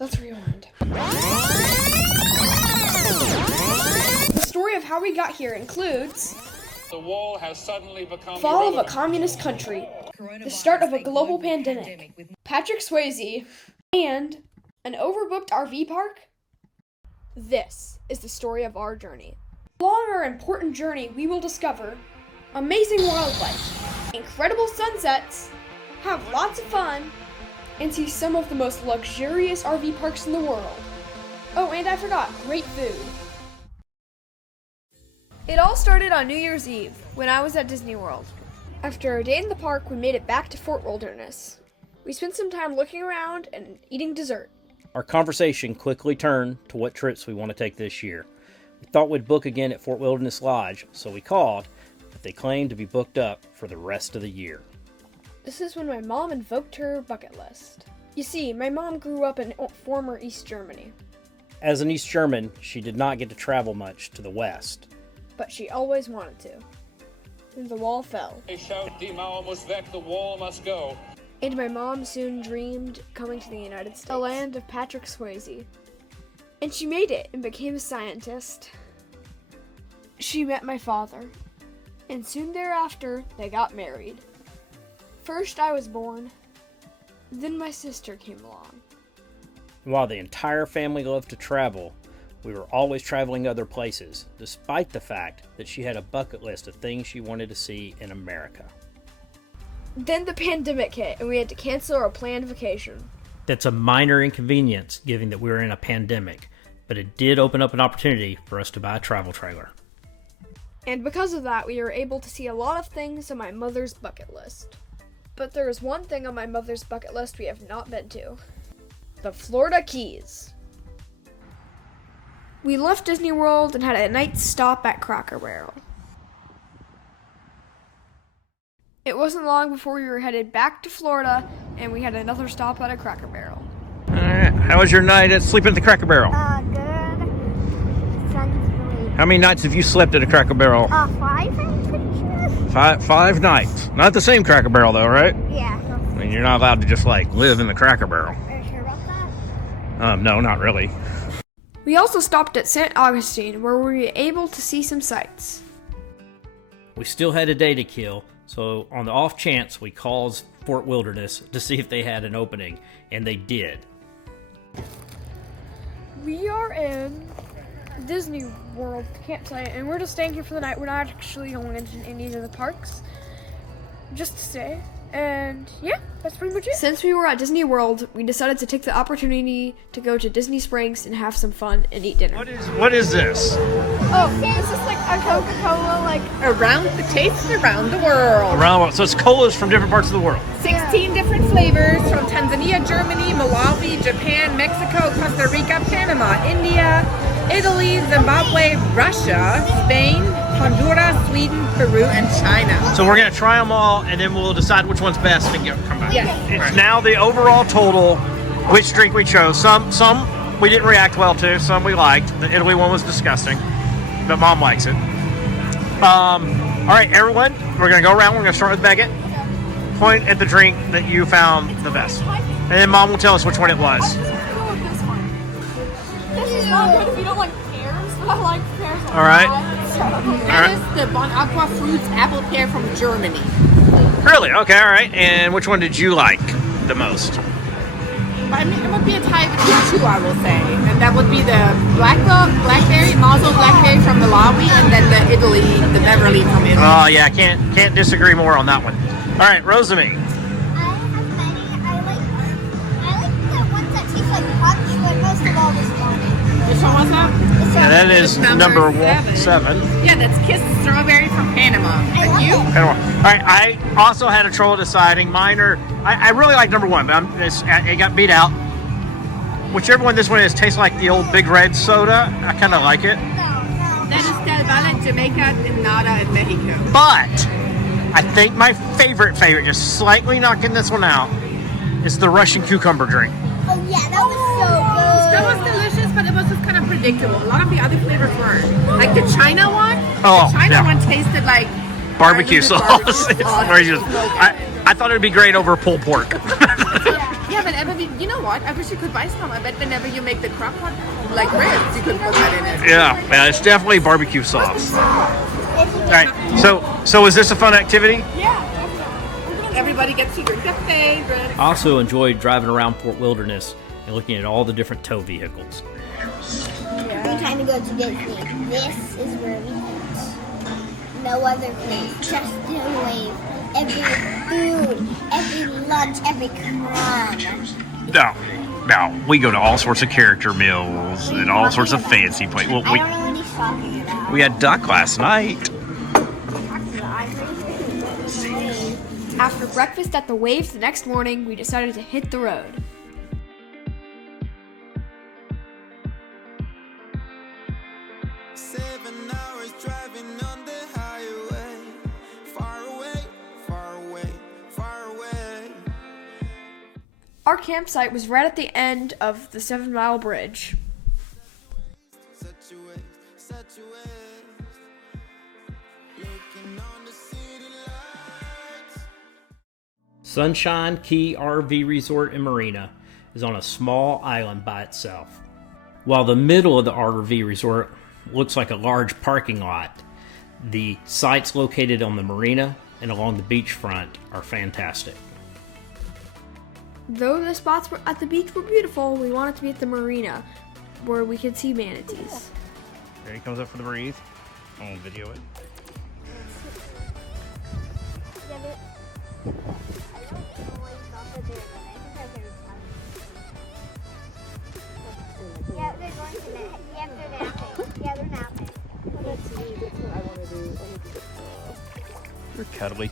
Let's rewind. The story of how we got here includes the wall has suddenly become fall of a communist country, the start of a global pandemic, Patrick Swayze, and an overbooked RV park. This is the story of our journey. Along our important journey, we will discover amazing wildlife, incredible sunsets, have lots of fun, and see some of the most luxurious RV parks in the world. Oh, and I forgot, great food. It all started on New Year's Eve, when I was at Disney World. After a day in the park, we made it back to Fort Wilderness. We spent some time looking around and eating dessert. Our conversation quickly turned to what trips we want to take this year. We thought we'd book again at Fort Wilderness Lodge, so we called, but they claimed to be booked up for the rest of the year. This is when my mom invoked her bucket list. You see, my mom grew up in former East Germany. As an East German, she did not get to travel much to the west. But she always wanted to. And the wall fell. They shout, "Die Mauer muss weg, the wall must go." And my mom soon dreamed coming to the United States, the land of Patrick Swayze. And she made it and became a scientist. She met my father, and soon thereafter, they got married. First I was born, then my sister came along. While the entire family loved to travel, we were always traveling to other places, despite the fact that she had a bucket list of things she wanted to see in America. Then the pandemic hit, and we had to cancel our planned vacation. That's a minor inconvenience, given that we were in a pandemic, but it did open up an opportunity for us to buy a travel trailer. And because of that, we were able to see a lot of things on my mother's bucket list. But there is one thing on my mother's bucket list we have not been to. The Florida Keys. We left Disney World and had a night stop at Cracker Barrel. It wasn't long before we were headed back to Florida, and we had another stop at a Cracker Barrel. Alright, how was your night at sleeping at the Cracker Barrel? Good. Sun's really... How many nights have you slept at a Cracker Barrel? 5, I'm pretty sure. Five nights. Not the same Cracker Barrel though, right? Yeah. I mean, you're not allowed to just live in the Cracker Barrel. Are you sure about that? No, not really. We also stopped at St. Augustine, where we were able to see some sights. We still had a day to kill, so on the off chance, we called Fort Wilderness to see if they had an opening, and they did. We are in Disney World campsite, and we're just staying here for the night. We're not actually going into any of the parks, just to stay. And yeah, that's pretty much it. Since we were at Disney World, we decided to take the opportunity to go to Disney Springs and have some fun and eat dinner. What is this? Oh, this is like a Coca-Cola, like Around the taste around the world. So it's colas from different parts of the world. 16 different flavors from Tanzania, Germany, Malawi, Japan, Mexico, Costa Rica, Panama, India, Italy, Zimbabwe, Russia, Spain, Honduras, Sweden, Peru, and China. So we're going to try them all, and then we'll decide which one's best and come back. Yes. It's now the overall total, which drink we chose. Some we didn't react well to, some we liked. The Italy one was disgusting, but Mom likes it. All right, everyone, we're going to go around. We're going to start with Megan. Point at the drink that you found the best. And then Mom will tell us which one it was. this is not good if you don't like pears, but I like pears a lot. All right. That is the Bon Aqua Fruits Apple Pear from Germany. Really? Okay, all right. And which one did you like the most? I mean, it would be a tie between two, I will say. And that would be the Blackberry, Mazo Blackberry from Malawi, and then the Italy, the Beverly from Italy. Oh, yeah, can't disagree more on that one. All right, Rosamie. I have many. I like the ones that taste like punch, but most of all this morning. Which one was that? Yeah, that is number 7. Yeah, that's Kiss Strawberry from Panama. And you? All right, I also had a trouble deciding. Mine are, I really like number 1, but it got beat out. Whichever one this one is tastes like the old Big Red soda. I kind of like it. No. That is Del Valle, Jamaica, and Nada in Mexico. But I think my favorite, just slightly knocking this one out, is the Russian cucumber drink. Oh yeah, that was so good. That was delicious, but it was just kind of predictable. A lot of the other flavors weren't. Like the China one. Oh, the China yeah. one tasted like Barbecue sauce. Barbecue sauce. I thought it would be great over pulled pork. Yeah, but whenever you know what? I wish you could buy some. I bet whenever you make the crock pot, like ribs, you could put that in it. Yeah, it's definitely barbecue sauce. All right, so is this a fun activity? Everybody gets to drink their favorite. I also enjoyed driving around Port Wilderness and looking at all the different tow vehicles. Every time we go to Disney, this is where we eat. No other place, just the wave. Every food, every lunch, every crumb. No, we go to all sorts of character meals and all sorts of fancy places. Well, I don't know what he's talking about. we had duck last night. After breakfast at the Waves the next morning, we decided to hit the road. Our campsite was right at the end of the 7 Mile Bridge. Sunshine Key RV Resort and Marina is on a small island by itself. While the middle of the RV resort looks like a large parking lot, the sites located on the marina and along the beachfront are fantastic. Though the spots at the beach were beautiful, we wanted to be at the marina, where we could see manatees. There he comes up for the breathe. I'll video it. Yeah, they're going to that. Yeah, they're napping. Yeah, they're napping. That's what I want to do. They're cuddly.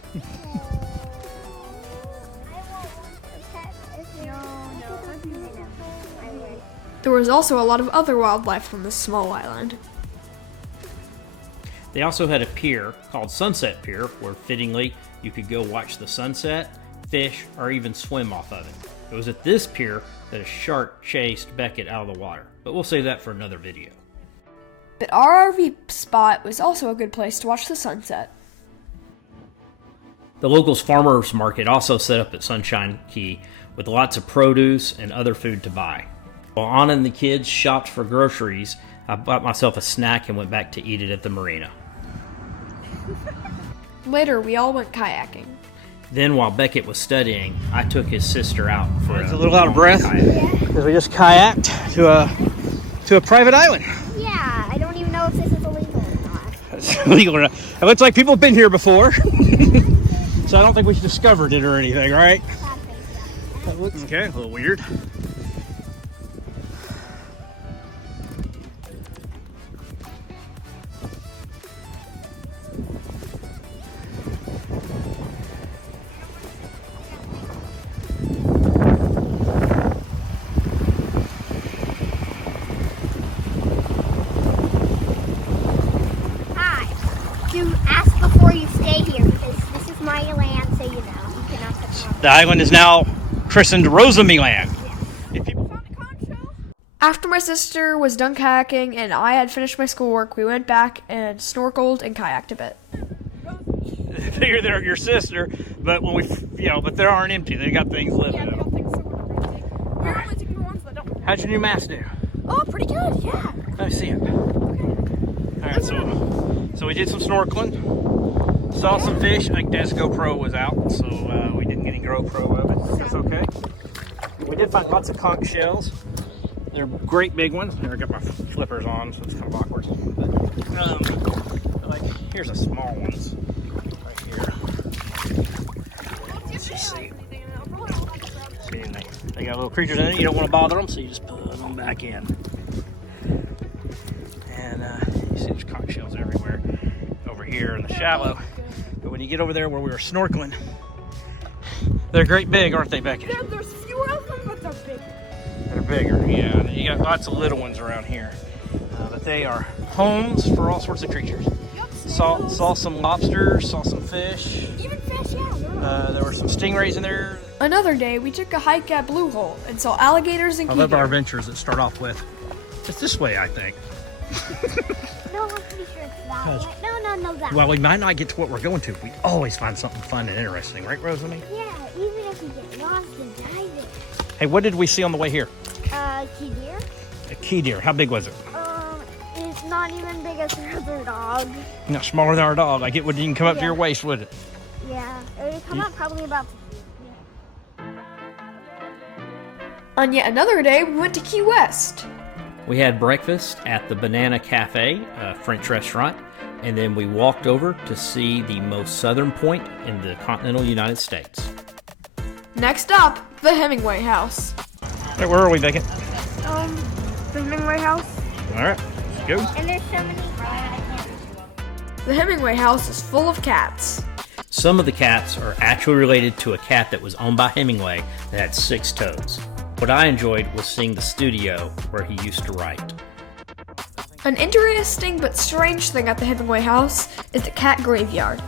There was also a lot of other wildlife on this small island. They also had a pier called Sunset Pier, where fittingly you could go watch the sunset, fish, or even swim off of it. It was at this pier that a shark chased Beckett out of the water, but we'll save that for another video. But our RV spot was also a good place to watch the sunset. The locals farmers market also set up at Sunshine Key with lots of produce and other food to buy. While Anna and the kids shopped for groceries, I bought myself a snack and went back to eat it at the marina. Later, we all went kayaking. Then while Beckett was studying, I took his sister out for a little out of breath because we just kayaked to a private island. Yeah, I don't even know if this is illegal or not. It's illegal or not. It looks like people have been here before. So I don't think we discovered it or anything, all right? That looks okay, a little weird. The island is now christened Rosamie Land. After my sister was done kayaking and I had finished my schoolwork, we went back and snorkeled and kayaked a bit. Figure they're your sister, but when but they aren't empty. They got things living in them. How'd your new mask do? Oh, pretty good, yeah. Let me see it. All right, so we did some snorkeling, saw some fish. I think Dad's GoPro was out, so we didn't get any GoPro of it. That's okay. We did find lots of conch shells. They're great big ones. I got my flippers on, so it's kind of awkward. But, like, here's a small ones right here. Let's just see. See, they got little creatures in it. You don't want to bother them, so you just put them back in. And you see there's conch shells everywhere over here in the shallow. But when you get over there where we were snorkeling, they're great big, aren't they, Becky? Yeah, there's fewer of them, but they're big. They're bigger, yeah. And you got lots of little ones around here. But they are homes for all sorts of creatures. Yep, Saw some lobsters, saw some fish. even fish, yeah. There were some stingrays in there. Another day, we took a hike at Blue Hole and saw alligators and I key love our deer. adventures that start off with, it's this way, I think. No, I'm pretty sure it's that way. No, that Well, we might not get to what we're going to. We always find something fun and interesting, right, Rosamie? Yeah, even if we get lost and dive it. Hey, what did we see on the way here? Key deer. A key deer. How big was it? It's not even big as another dog. Not smaller than our dog. Like it wouldn't even come up to your waist, would it? Yeah, it would come up probably about. On yet another day, we went to Key West. We had breakfast at the Banana Cafe, a French restaurant, and then we walked over to see the most southern point in the continental United States. Next up, the Hemingway House. Hey, where are we, Beckett? The Hemingway house. All right, let's go. And there's so many. The Hemingway House is full of cats. Some of the cats are actually related to a cat that was owned by Hemingway that had 6 toes. What I enjoyed was seeing the studio where he used to write. An interesting but strange thing at the Hemingway House is the cat graveyard.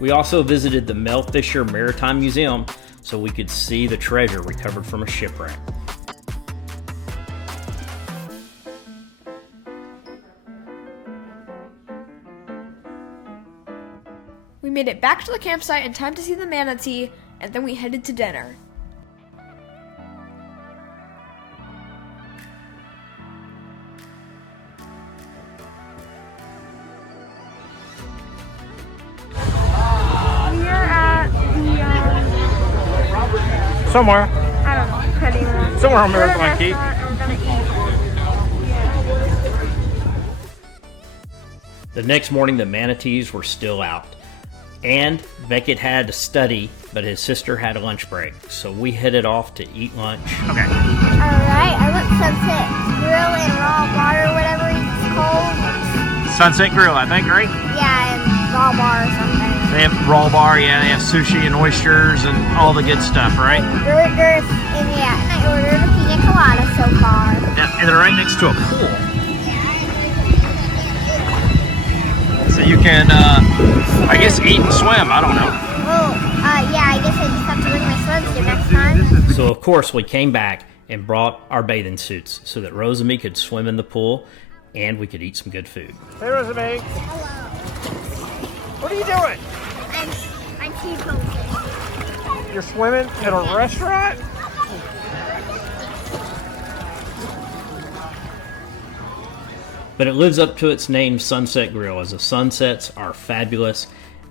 We also visited the Mel Fisher Maritime Museum so we could see the treasure recovered from a shipwreck. We made it back to the campsite in time to see the manatee, and then we headed to dinner. We are at the, Somewhere. I don't know, petting one. Somewhere on We're at a Maritime Key. restaurant and we're gonna eat. The next morning, the manatees were still out. And Beckett had to study, but his sister had a lunch break. So we headed off to eat lunch. Okay. Alright, I went Sunset Grill and Raw Bar or whatever it's called. Sunset Grill, I think, right? Yeah, and Raw Bar or something. They have raw bar, yeah, they have sushi and oysters and all the good stuff, right? Burgers, and yeah, I ordered a pina colada so far. Yeah, and they're right next to a pool. So you can, I guess, eat and swim, I don't know. Yeah, I guess I just have to bring my swimsuit next time. So of course we came back and brought our bathing suits so that Rose and me could swim in the pool and we could eat some good food. Hey, Rosamie. Hello. What are you doing? I'm too cold. You're swimming at a restaurant? But it lives up to its name, Sunset Grill, as the sunsets are fabulous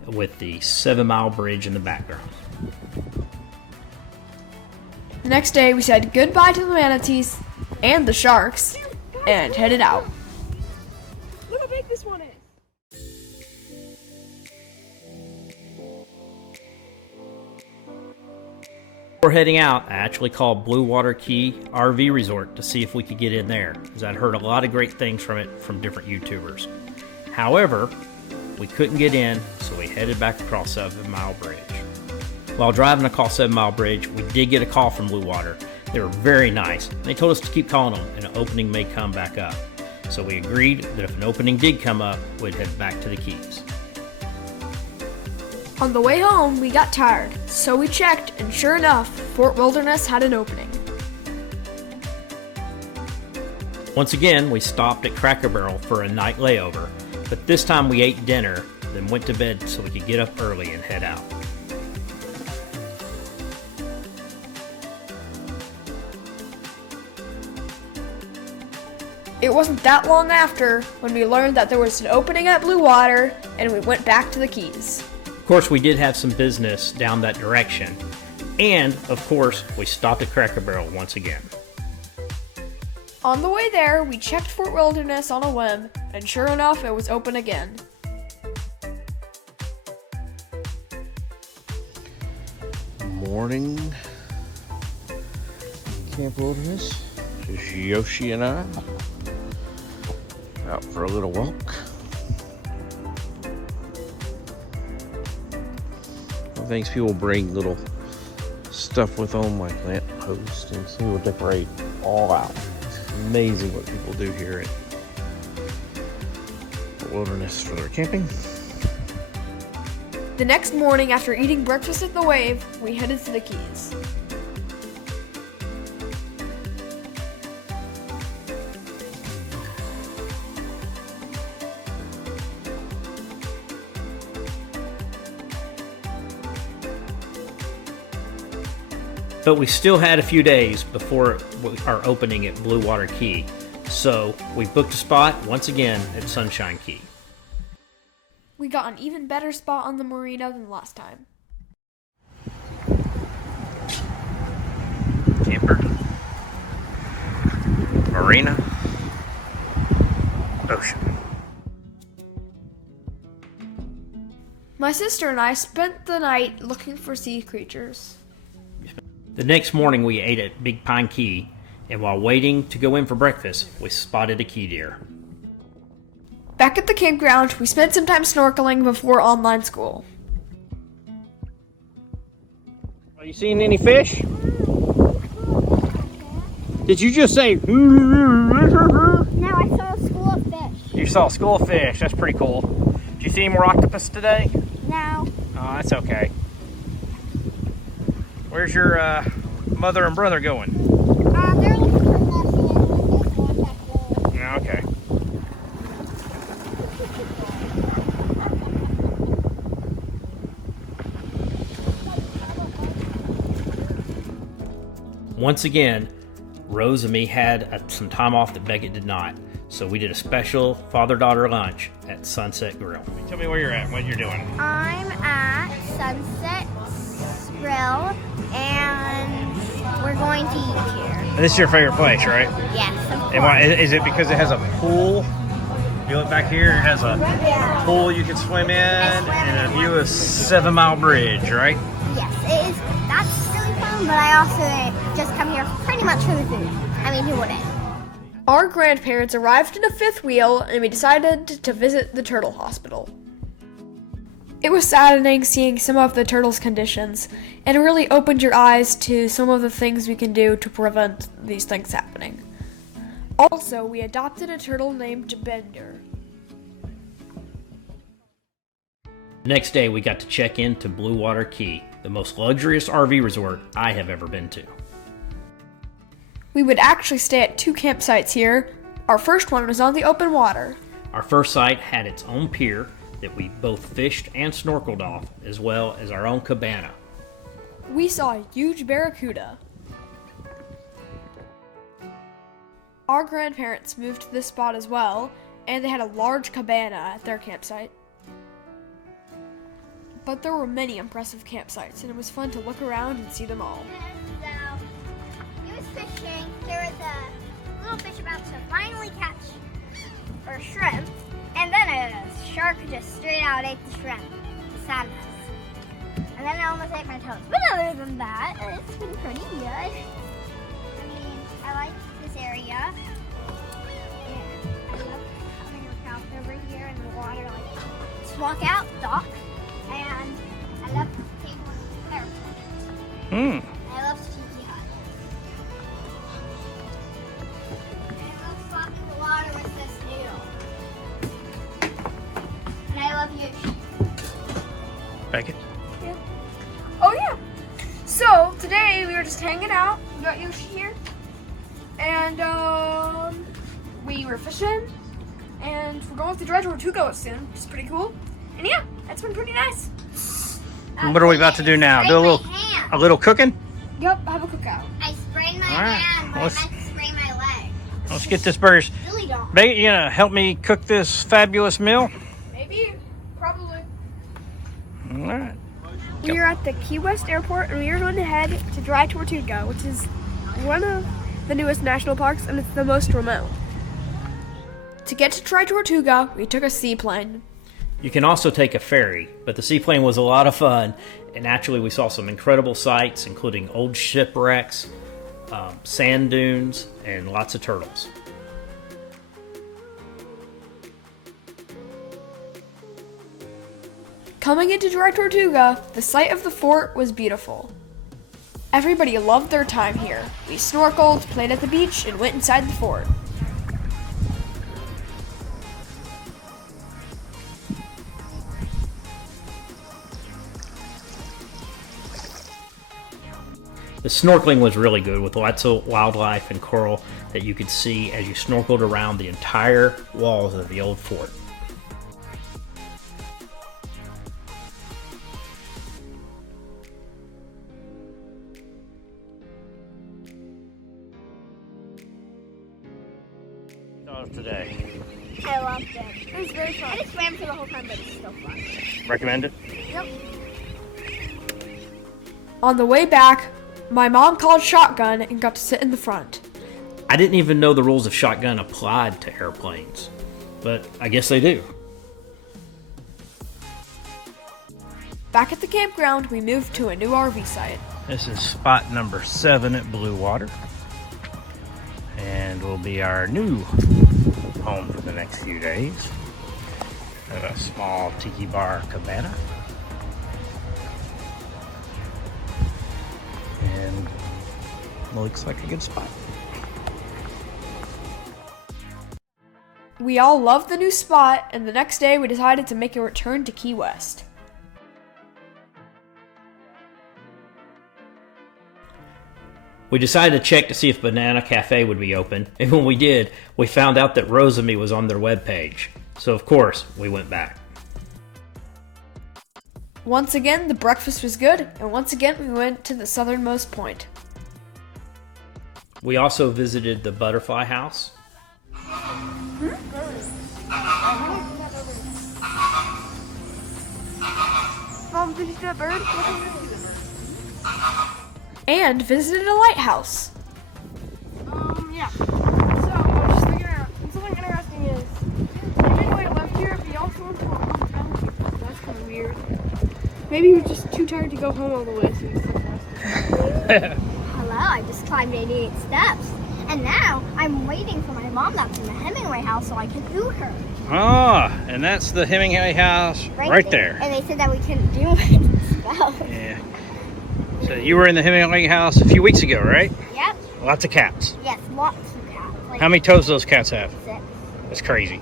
with the 7 Mile Bridge in the background. The next day, we said goodbye to the manatees and the sharks and headed out. Look how big this one is. Before heading out, I actually called Blue Water Key RV Resort to see if we could get in there, as I'd heard a lot of great things from it from different YouTubers. However, we couldn't get in, so we headed back across 7 Mile Bridge. While driving across 7 Mile Bridge, we did get a call from Blue Water. They were very nice. They told us to keep calling them, and an opening may come back up. So we agreed that if an opening did come up, we'd head back to the Keys. On the way home, we got tired, so we checked, and sure enough, Fort Wilderness had an opening. Once again, we stopped at Cracker Barrel for a night layover, but this time we ate dinner, then went to bed so we could get up early and head out. It wasn't that long after when we learned that there was an opening at Blue Water, and we went back to the Keys. Of course, we did have some business down that direction, and of course, we stopped at Cracker Barrel once again. On the way there, we checked Fort Wilderness on a whim, and sure enough, it was open again. Morning, Camp Wilderness. This is Yoshi and I out for a little walk. Thanks, people bring little stuff with them like lamp posts and some people decorate all out. It's amazing what people do here at the Wilderness for their camping. The next morning, after eating breakfast at the Wave, we headed to the Keys. But we still had a few days before our opening at Blue Water Key, so we booked a spot once again at Sunshine Key. We got an even better spot on the Marina than last time. Camper, Marina, ocean. My sister and I spent the night looking for sea creatures. The next morning we ate at Big Pine Key, and while waiting to go in for breakfast, we spotted a key deer. Back at the campground, we spent some time snorkeling before online school. Are you seeing any fish? Did you just say? No, I saw a school of fish. You saw a school of fish. That's pretty cool. Did you see any more octopus today? No. Oh, that's okay. Where's your mother and brother going? They're looking for lessons. Yeah, okay. Once again, Rose and me had some time off that Beckett did not. So we did a special father-daughter lunch at Sunset Grill. Tell me where you're at, what you're doing. I'm at Sunset Grill, and we're going to eat here. This is your favorite place, right? Yes, of course. And why, is it because it has a pool? You look back here, it has a pool you can swim in and a view of 7 Mile Bridge, right? Yes, it is. That's really fun, but I also just come here pretty much for the food. I mean, who wouldn't? Our grandparents arrived in a fifth wheel, and we decided to visit the turtle hospital. It was saddening seeing some of the turtles' conditions, and it really opened your eyes to some of the things we can do to prevent these things happening. Also, we adopted a turtle named Bender. The next day, we got to check into Blue Water Key, the most luxurious RV resort I have ever been to. We would actually stay at 2 campsites here. Our first one was on the open water. Our first site had its own pier that we both fished and snorkeled off, as well as our own cabana. We saw a huge barracuda. Our grandparents moved to this spot as well, and they had a large cabana at their campsite. But there were many impressive campsites, and it was fun to look around and see them all. So, he was fishing. There was a little fish about to finally catch or shrimp, and then a shark just straight out ate the shrimp. The sadness. And then I almost ate my toes. But other than that, it's been pretty good. I mean, I like this area. And I love having a couch over here in the water, like just walk out, dock, and I love the table and I love Tiki Hut. And I love swapping the water with this noodle. And I love you. Beckett? Oh yeah! So, today we were just hanging out. We got Yoshi here. And, we were fishing. And we're going to Dry Tortugas soon, which is pretty cool. And yeah, that's been pretty nice. What are we about to do now? Do a little cooking? Yep, have a cookout. I sprained my All right, hand, but let's- I meant to sprain my leg. Let's get this burgers. Really don't. Beckett, you gonna help me cook this fabulous meal? Maybe, probably. All right. We are at the Key West Airport, and we are going to head to Dry Tortuga, which is one of the newest national parks, and it's the most remote. To get to Dry Tortuga, we took a seaplane. You can also take a ferry, but the seaplane was a lot of fun, and actually we saw some incredible sights, including old shipwrecks, sand dunes, and lots of turtles. Coming into Dry Tortuga, the site of the fort was beautiful. Everybody loved their time here. We snorkeled, played at the beach, and went inside the fort. The snorkeling was really good with lots of wildlife and coral that you could see as you snorkeled around the entire walls of the old fort. of today? I loved it. It was very fun. I just swam for the whole time, but it's still fun. Recommend it? Yep. On the way back, my mom called shotgun and got to sit in the front. I didn't even know the rules of shotgun applied to airplanes, but I guess they do. Back at the campground, we moved to a new RV site. This is spot number 7 at Blue Water, and will be our new home for the next few days. Have a small tiki bar cabana, and looks like a good spot. We all loved the new spot, and the next day we decided to make a return to Key West. We decided to check to see if Banana Cafe would be open, and when we did, we found out that Rosamy was on their webpage. So of course, we went back. Once again, the breakfast was good, and once again we went to the southernmost point. We also visited the Butterfly House. Mom, did you see that bird? And visited a lighthouse. Yeah. So, I'm just thinking around. Something interesting is, they didn't wait left here, but he also went to a Untitled Chapter. That's kind of weird. Maybe he was just too tired to go home all the way, so he's Hello, I just climbed 88 steps. And now, I'm waiting for my mom that's in the Hemingway house so I can ooh her. Ah, and that's the Hemingway house right there. And they said that we couldn't do it. So. Yeah. So you were in the Hemingway house a few weeks ago, right? Yep. Lots of cats. Yes, lots of cats. Like How many toes do those cats have? 6. That's crazy.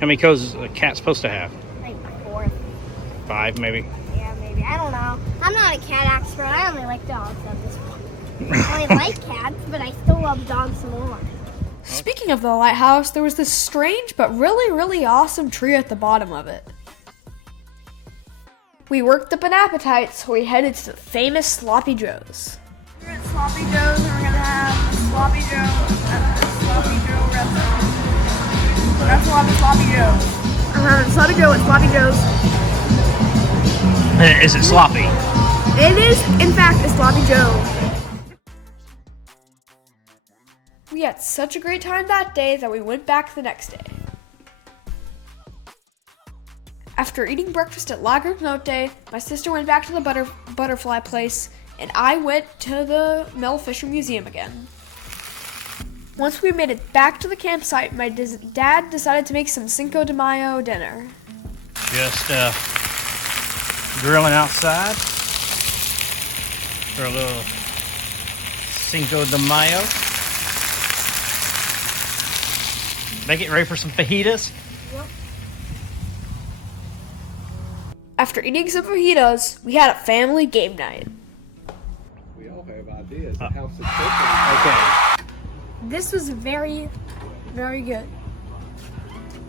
How many toes is a cat supposed to have? Like 4. 5, maybe? Yeah, maybe. I don't know. I'm not a cat expert. I only like dogs at this point. I only like cats, but I still love dogs more. Speaking of the lighthouse, there was this strange but really awesome tree at the bottom of it. We worked up an appetite, so we headed to the famous Sloppy Joe's. We're at Sloppy Joe's, and we're gonna have a Sloppy Joe at the Sloppy Joe restaurant. That's a lot of Sloppy Joe's. I'm having Sloppy Joe at Sloppy Joe's. Is it sloppy? It is, in fact, a Sloppy Joe. We had such a great time that day that we went back the next day. After eating breakfast at La Grignote, my sister went back to the butterfly place, and I went to the Mel Fisher Museum again. Once we made it back to the campsite, my dad decided to make some Cinco de Mayo dinner. Just grilling outside for a little Cinco de Mayo. Make it ready for some fajitas. After eating some fajitas, we had a family game night. We all have ideas of how successful. Okay. This was very good.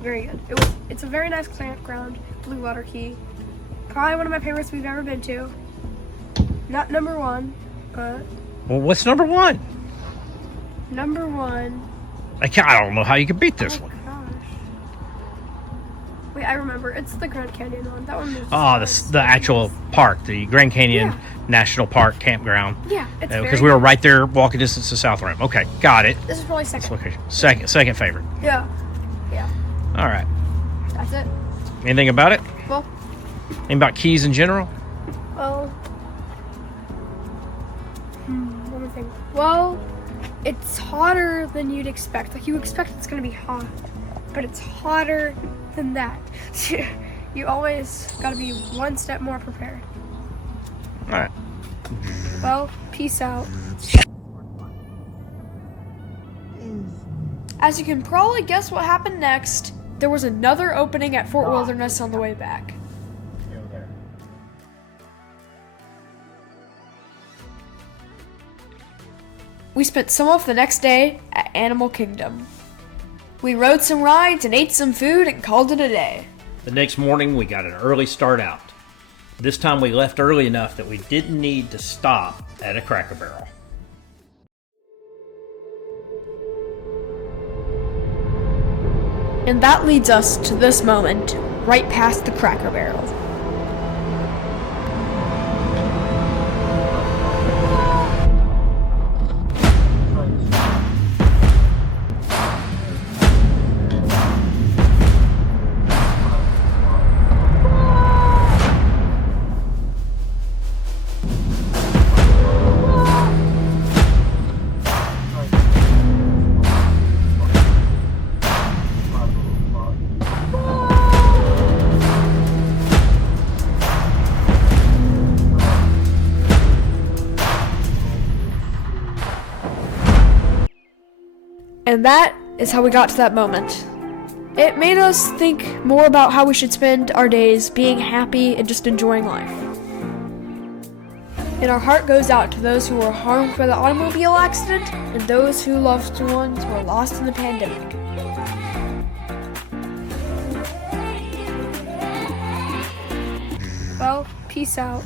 Very good. It's a very nice campground, Blue Water Key. Probably one of my favorites we've ever been to. Not number 1, but Well, what's number 1? number 1. I don't know how you can beat this one. Gosh. Wait, I remember. It's the Grand Canyon one. That one was Oh, the actual park, the Grand Canyon National Park campground. Yeah, it's Because we were right there, walking distance to South Rim. Okay, got it. This is probably second. Location. Second favorite. Yeah. All right. That's it. Anything about it? Well, Anything about Keys in general? let me think. Well, it's hotter than you'd expect. Like, you expect it's going to be hot, but it's hotter than that. You always got to be one step more prepared. All right. Well, peace out. As you can probably guess what happened next, there was another opening at Fort Wilderness on the way back. We spent some of the next day at Animal Kingdom. We rode some rides and ate some food and called it a day. The next morning, we got an early start out. This time, we left early enough that we didn't need to stop at a Cracker Barrel. And that leads us to this moment, right past the Cracker Barrel. And that is how we got to that moment. It made us think more about how we should spend our days being happy and just enjoying life. And our heart goes out to those who were harmed by the automobile accident and those whose loved ones were lost in the pandemic. Well, peace out.